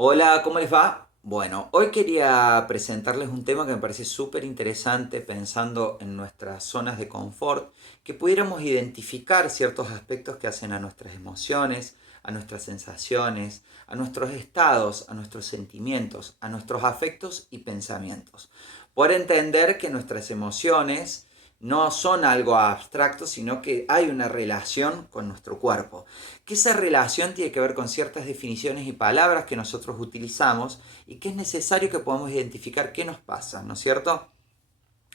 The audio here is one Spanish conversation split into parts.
Hola, ¿cómo les va? Bueno, hoy quería presentarles un tema que me parece súper interesante pensando en nuestras zonas de confort, que pudiéramos identificar ciertos aspectos que hacen a nuestras emociones, a nuestras sensaciones, a nuestros estados, a nuestros sentimientos, a nuestros afectos y pensamientos. Por entender que nuestras emociones no son algo abstracto, sino que hay una relación con nuestro cuerpo. Que esa relación tiene que ver con ciertas definiciones y palabras que nosotros utilizamos y que es necesario que podamos identificar qué nos pasa, ¿no es cierto?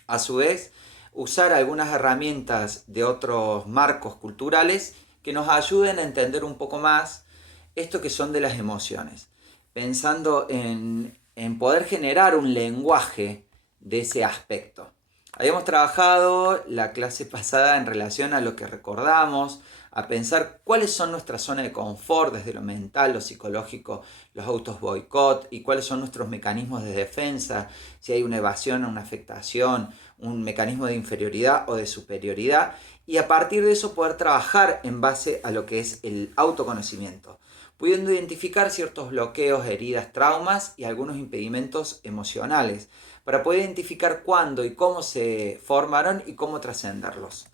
A su vez, usar algunas herramientas de otros marcos culturales que nos ayuden a entender un poco más esto que son de las emociones, pensando en poder generar un lenguaje de ese aspecto. Habíamos trabajado la clase pasada en relación a lo que recordamos, a pensar cuáles son nuestras zonas de confort desde lo mental, lo psicológico, los autos boicot y cuáles son nuestros mecanismos de defensa, si hay una evasión, una afectación, un mecanismo de inferioridad o de superioridad, y a partir de eso poder trabajar en base a lo que es el autoconocimiento, pudiendo identificar ciertos bloqueos, heridas, traumas y algunos impedimentos emocionales, para poder identificar cuándo y cómo se formaron y cómo trascenderlos.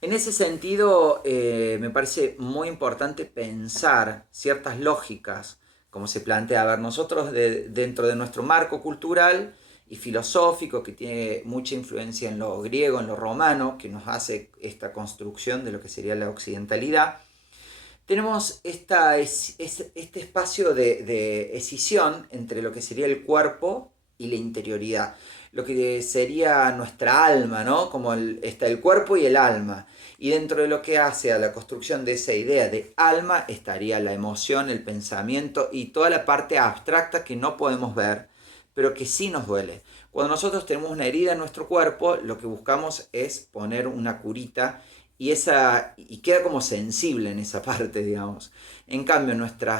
En ese sentido, me parece muy importante pensar ciertas lógicas, como se plantea, a ver, nosotros dentro de nuestro marco cultural y filosófico, que tiene mucha influencia en lo griego, en lo romano, que nos hace esta construcción de lo que sería la occidentalidad, tenemos este espacio de escisión entre lo que sería el cuerpo y la interioridad, lo que sería nuestra alma, ¿no? Como está el cuerpo y el alma. Y dentro de lo que hace a la construcción de esa idea de alma estaría la emoción, el pensamiento y toda la parte abstracta que no podemos ver, pero que sí nos duele. Cuando nosotros tenemos una herida en nuestro cuerpo, lo que buscamos es poner una curita y queda como sensible en esa parte, digamos. En cambio, nuestros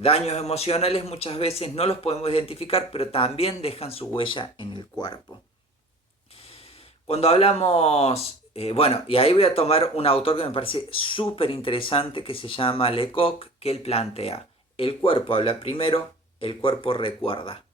daños emocionales muchas veces no los podemos identificar, pero también dejan su huella en el cuerpo. Cuando hablamos, bueno, y ahí voy a tomar un autor que me parece súper interesante, que se llama Lecoq, que él plantea, el cuerpo habla primero, el cuerpo recuerda.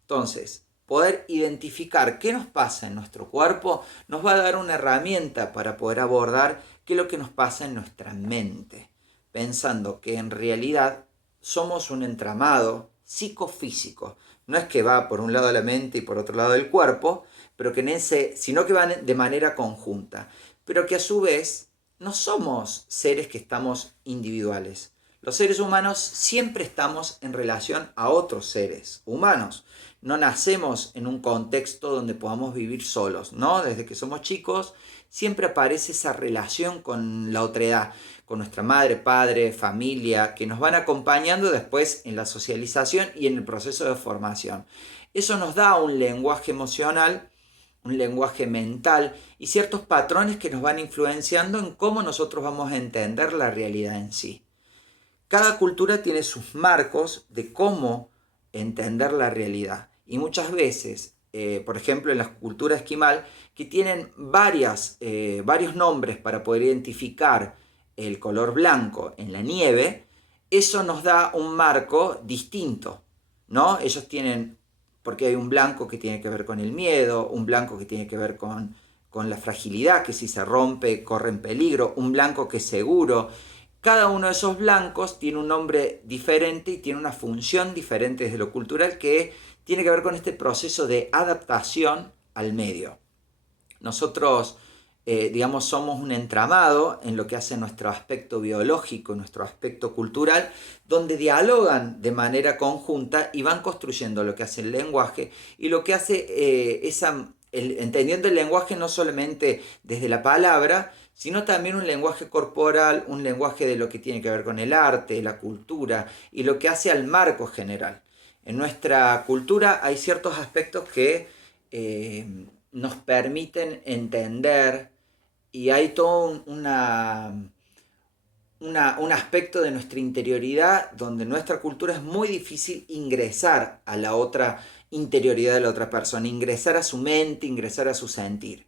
Entonces, poder identificar qué nos pasa en nuestro cuerpo nos va a dar una herramienta para poder abordar qué es lo que nos pasa en nuestra mente, pensando que en realidad somos un entramado psicofísico. No es que va por un lado la mente y por otro lado el cuerpo, pero que sino que van de manera conjunta, pero que a su vez no somos seres que estamos individuales. Los seres humanos siempre estamos en relación a otros seres humanos. No nacemos en un contexto donde podamos vivir solos, ¿no? Desde que somos chicos siempre aparece esa relación con la otredad, con nuestra madre, padre, familia, que nos van acompañando después en la socialización y en el proceso de formación. Eso nos da un lenguaje emocional, un lenguaje mental y ciertos patrones que nos van influenciando en cómo nosotros vamos a entender la realidad en sí. Cada cultura tiene sus marcos de cómo entender la realidad. Y muchas veces, por ejemplo, en la cultura esquimal, que tienen varios nombres para poder identificar el color blanco en la nieve, eso nos da un marco distinto, ¿no? Ellos tienen, porque hay un blanco que tiene que ver con el miedo, un blanco que tiene que ver con la fragilidad, que si se rompe corre en peligro, un blanco que es seguro. Cada uno de esos blancos tiene un nombre diferente y tiene una función diferente desde lo cultural que tiene que ver con este proceso de adaptación al medio. Nosotros, digamos, somos un entramado en lo que hace nuestro aspecto biológico, nuestro aspecto cultural, donde dialogan de manera conjunta y van construyendo lo que hace el lenguaje y lo que hace entendiendo el lenguaje no solamente desde la palabra, sino también un lenguaje corporal, un lenguaje de lo que tiene que ver con el arte, la cultura y lo que hace al marco general. En nuestra cultura hay ciertos aspectos que nos permiten entender y hay todo un aspecto de nuestra interioridad donde nuestra cultura es muy difícil ingresar a la otra interioridad de la otra persona, ingresar a su mente, ingresar a su sentir.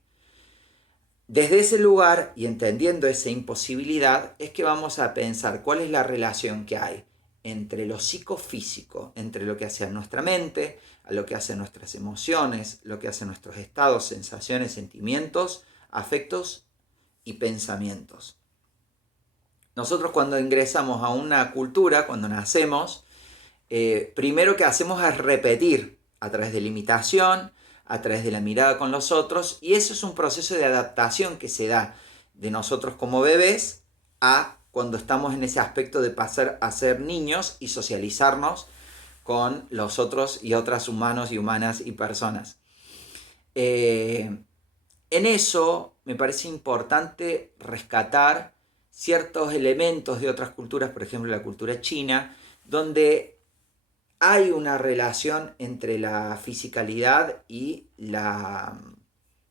Desde ese lugar y entendiendo esa imposibilidad es que vamos a pensar cuál es la relación que hay entre lo psicofísico, entre lo que hace a nuestra mente, a lo que hacen nuestras emociones, lo que hacen nuestros estados, sensaciones, sentimientos, afectos y pensamientos. Nosotros cuando ingresamos a una cultura, cuando nacemos, primero que hacemos es repetir a través de la imitación, a través de la mirada con los otros, y eso es un proceso de adaptación que se da de nosotros como bebés a cuando estamos en ese aspecto de pasar a ser niños y socializarnos con los otros y otras humanos y humanas y personas. En eso me parece importante rescatar ciertos elementos de otras culturas, por ejemplo la cultura china, donde hay una relación entre la fisicalidad y la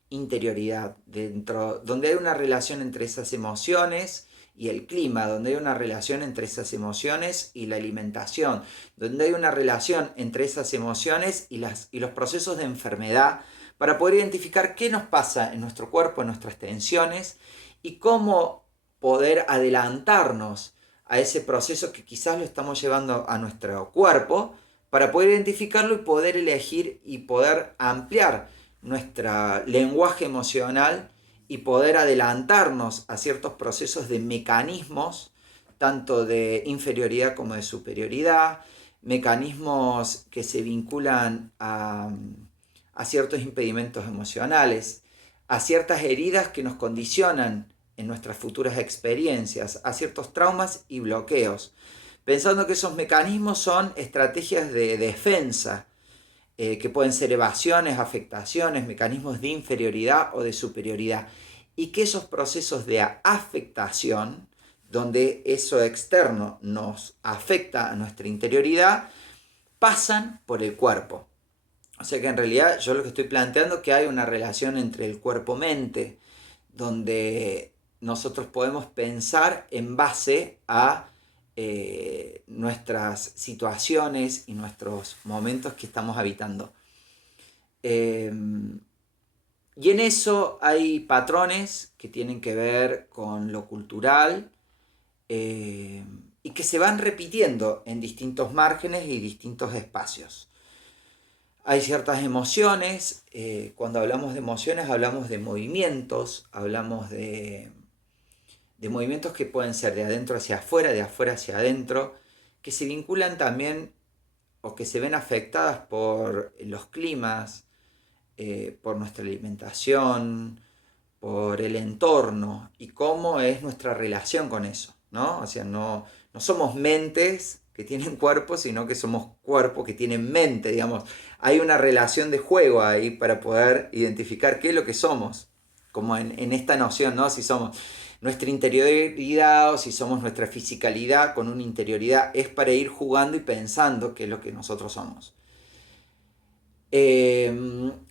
interioridad, donde hay una relación entre esas emociones y el clima, donde hay una relación entre esas emociones y la alimentación, donde hay una relación entre esas emociones y los procesos de enfermedad, para poder identificar qué nos pasa en nuestro cuerpo, en nuestras tensiones, y cómo poder adelantarnos a ese proceso que quizás lo estamos llevando a nuestro cuerpo, para poder identificarlo y poder elegir y poder ampliar nuestro lenguaje emocional y poder adelantarnos a ciertos procesos de mecanismos, tanto de inferioridad como de superioridad, mecanismos que se vinculan a ciertos impedimentos emocionales, a ciertas heridas que nos condicionan en nuestras futuras experiencias, a ciertos traumas y bloqueos, pensando que esos mecanismos son estrategias de defensa, que pueden ser evasiones, afectaciones, mecanismos de inferioridad o de superioridad, y que esos procesos de afectación, donde eso externo nos afecta a nuestra interioridad, pasan por el cuerpo. O sea que en realidad yo lo que estoy planteando es que hay una relación entre el cuerpo-mente, donde nosotros podemos pensar en base a nuestras situaciones y nuestros momentos que estamos habitando. Y en eso hay patrones que tienen que ver con lo cultural y que se van repitiendo en distintos márgenes y distintos espacios. Hay ciertas emociones, cuando hablamos de emociones hablamos de movimientos, hablamos de movimientos que pueden ser de adentro hacia afuera, de afuera hacia adentro, que se vinculan también o que se ven afectadas por los climas, por nuestra alimentación, por el entorno y cómo es nuestra relación con eso, ¿no? O sea, no somos mentes que tienen cuerpo, sino que somos cuerpos que tienen mente, digamos. Hay una relación de juego ahí para poder identificar qué es lo que somos, como en esta noción, ¿no? Si somos nuestra interioridad o si somos nuestra fisicalidad con una interioridad, es para ir jugando y pensando qué es lo que nosotros somos.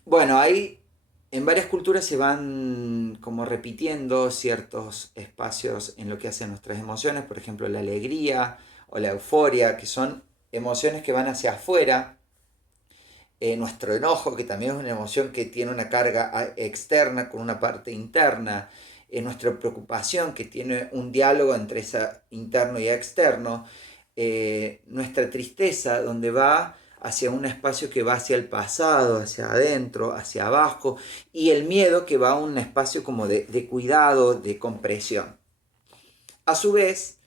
Bueno, ahí en varias culturas se van como repitiendo ciertos espacios en lo que hacen nuestras emociones, por ejemplo la alegría o la euforia, que son emociones que van hacia afuera, nuestro enojo, que también es una emoción que tiene una carga externa con una parte interna, nuestra preocupación, que tiene un diálogo entre esa interno y externo, nuestra tristeza, donde va hacia un espacio que va hacia el pasado, hacia adentro, hacia abajo, y el miedo que va a un espacio como de cuidado, de compresión. A su vez,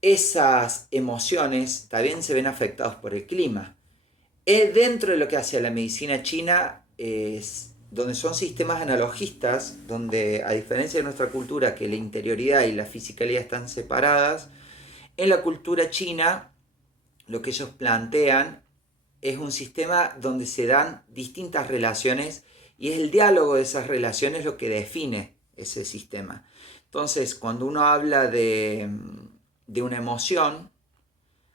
esas emociones también se ven afectadas por el clima. Dentro de lo que hace la medicina china, es donde son sistemas analogistas, donde a diferencia de nuestra cultura, que la interioridad y la fisicalidad están separadas, en la cultura china lo que ellos plantean es un sistema donde se dan distintas relaciones y es el diálogo de esas relaciones lo que define ese sistema. Entonces, cuando uno habla de una emoción,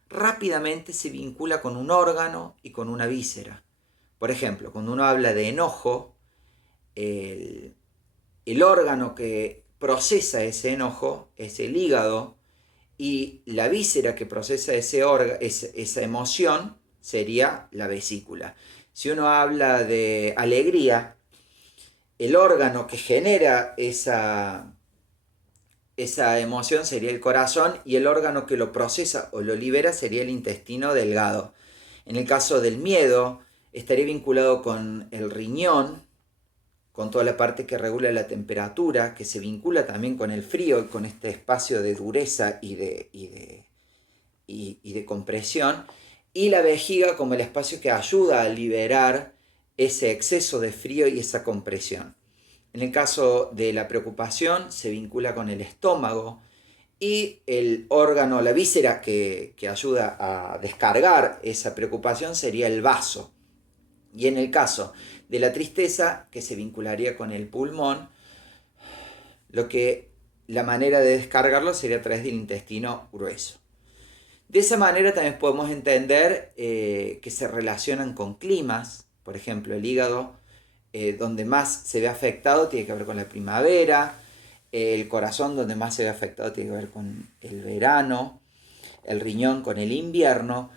rápidamente se vincula con un órgano y con una víscera. Por ejemplo, cuando uno habla de enojo, el órgano que procesa ese enojo es el hígado y la víscera que procesa esa emoción sería la vesícula. Si uno habla de alegría, el órgano que genera esa esa emoción sería el corazón y el órgano que lo procesa o lo libera sería el intestino delgado. En el caso del miedo, estaría vinculado con el riñón, con toda la parte que regula la temperatura, que se vincula también con el frío y con este espacio de dureza y de compresión, y la vejiga como el espacio que ayuda a liberar ese exceso de frío y esa compresión. En el caso de la preocupación se vincula con el estómago y el órgano, la víscera que ayuda a descargar esa preocupación sería el vaso. Y en el caso de la tristeza, que se vincularía con el pulmón, la manera de descargarlo sería a través del intestino grueso. De esa manera también podemos entender que se relacionan con climas. Por ejemplo, el hígado, donde más se ve afectado, tiene que ver con la primavera. El corazón, donde más se ve afectado, tiene que ver con el verano. El riñón con el invierno.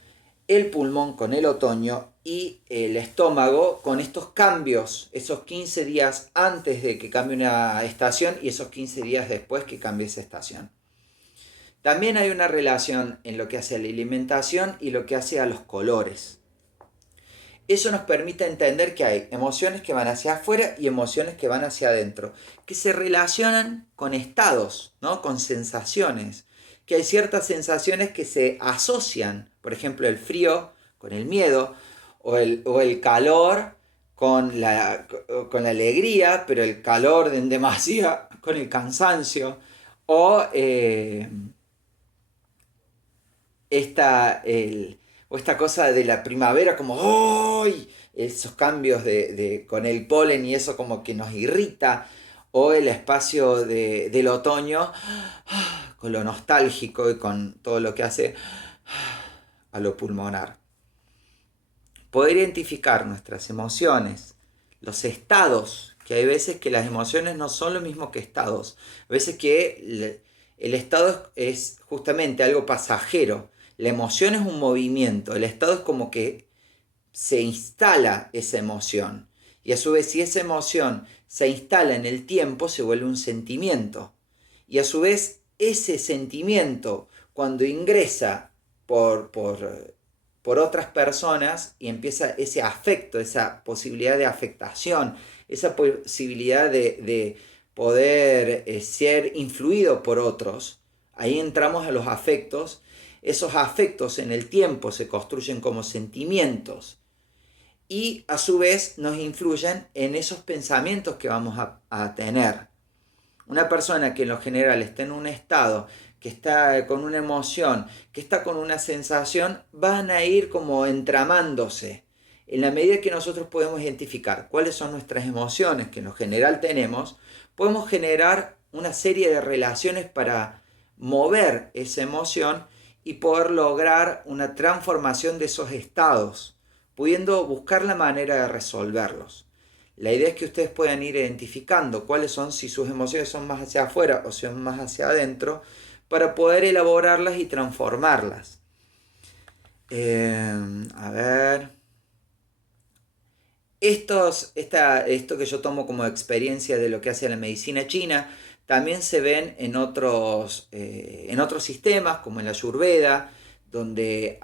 El pulmón con el otoño. Y el estómago con estos cambios, esos 15 días antes de que cambie una estación y esos 15 días después que cambie esa estación. También hay una relación en lo que hace a la alimentación y lo que hace a los colores. Eso nos permite entender que hay emociones que van hacia afuera y emociones que van hacia adentro, que se relacionan con estados, ¿no? Con sensaciones, que hay ciertas sensaciones que se asocian, por ejemplo el frío con el miedo o el calor con la alegría, pero el calor en demasía con el cansancio, o esta, esta cosa de la primavera como ¡ay! Esos cambios con el polen y eso como que nos irrita, o el espacio del otoño con lo nostálgico y con todo lo que hace a lo pulmonar. Poder identificar nuestras emociones, los estados, que hay veces que las emociones no son lo mismo que estados, a veces que el estado es justamente algo pasajero. La emoción es un movimiento, el estado es como que se instala esa emoción. Y a su vez, si esa emoción se instala en el tiempo, se vuelve un sentimiento. Y a su vez, ese sentimiento, cuando ingresa por otras personas y empieza ese afecto, esa posibilidad de afectación, esa posibilidad de poder ser influido por otros, ahí entramos a los afectos. Esos afectos en el tiempo se construyen como sentimientos y a su vez nos influyen en esos pensamientos que vamos a tener. Una persona que en lo general está en un estado, que está con una emoción, que está con una sensación, van a ir como entramándose. En la medida que nosotros podemos identificar cuáles son nuestras emociones, que en lo general tenemos, podemos generar una serie de relaciones para mover esa emoción y poder lograr una transformación de esos estados, pudiendo buscar la manera de resolverlos. La idea es que ustedes puedan ir identificando cuáles son, si sus emociones son más hacia afuera o son más hacia adentro, para poder elaborarlas y transformarlas. A ver. Esto que yo tomo como experiencia de lo que hace la medicina china, también se ven en otros sistemas, como en la Ayurveda, donde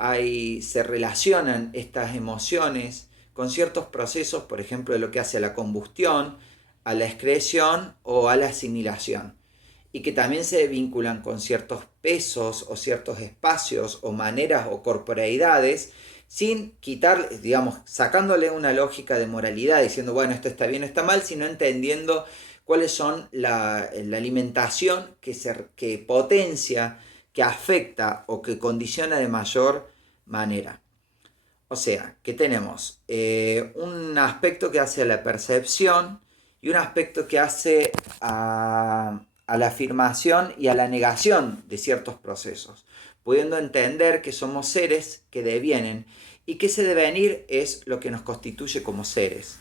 se relacionan estas emociones con ciertos procesos, por ejemplo, de lo que hace a la combustión, a la excreción o a la asimilación. Y que también se vinculan con ciertos pesos o ciertos espacios o maneras o corporeidades, sin quitar, digamos, sacándole una lógica de moralidad, diciendo, bueno, esto está bien o está mal, sino entendiendo cuáles son la alimentación que potencia, que afecta o que condiciona de mayor manera. O sea, que tenemos un aspecto que hace a la percepción y un aspecto que hace a la afirmación y a la negación de ciertos procesos, pudiendo entender que somos seres que devienen y que ese devenir es lo que nos constituye como seres.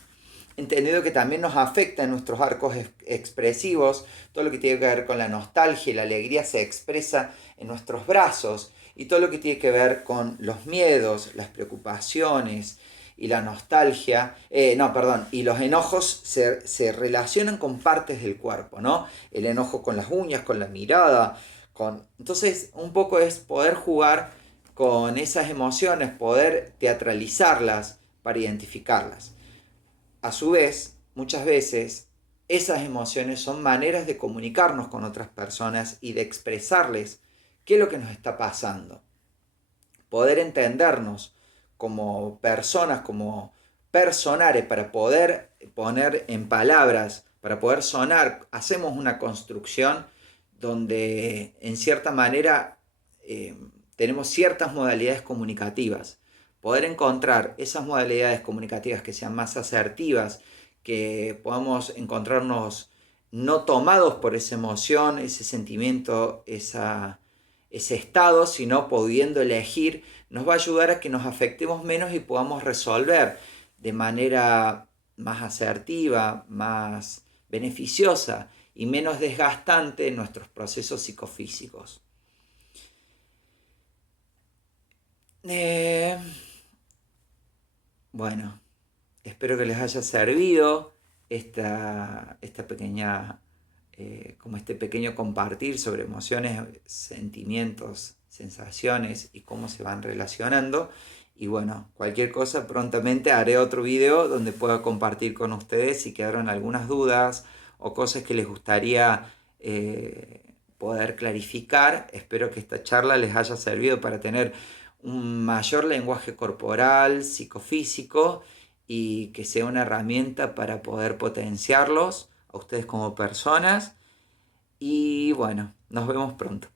Entendido que también nos afecta en nuestros arcos expresivos, todo lo que tiene que ver con la nostalgia y la alegría se expresa en nuestros brazos, y todo lo que tiene que ver con los miedos, las preocupaciones y la nostalgia, no, perdón, y los enojos se relacionan con partes del cuerpo, ¿no? El enojo con las uñas, con la mirada, Entonces, un poco es poder jugar con esas emociones, poder teatralizarlas para identificarlas. A su vez, muchas veces, esas emociones son maneras de comunicarnos con otras personas y de expresarles qué es lo que nos está pasando. Poder entendernos como personas, como personares, para poder poner en palabras, para poder sonar, hacemos una construcción donde en cierta manera tenemos ciertas modalidades comunicativas. Poder encontrar esas modalidades comunicativas que sean más asertivas, que podamos encontrarnos no tomados por esa emoción, ese sentimiento, ese estado, sino pudiendo elegir, nos va a ayudar a que nos afectemos menos y podamos resolver de manera más asertiva, más beneficiosa y menos desgastante nuestros procesos psicofísicos. Bueno, espero que les haya servido esta pequeña, como este pequeño compartir sobre emociones, sentimientos, sensaciones y cómo se van relacionando. Y bueno, cualquier cosa, prontamente haré otro video donde pueda compartir con ustedes si quedaron algunas dudas o cosas que les gustaría poder clarificar. Espero que esta charla les haya servido para tener un mayor lenguaje corporal, psicofísico, y que sea una herramienta para poder potenciarlos a ustedes como personas. Y bueno, nos vemos pronto.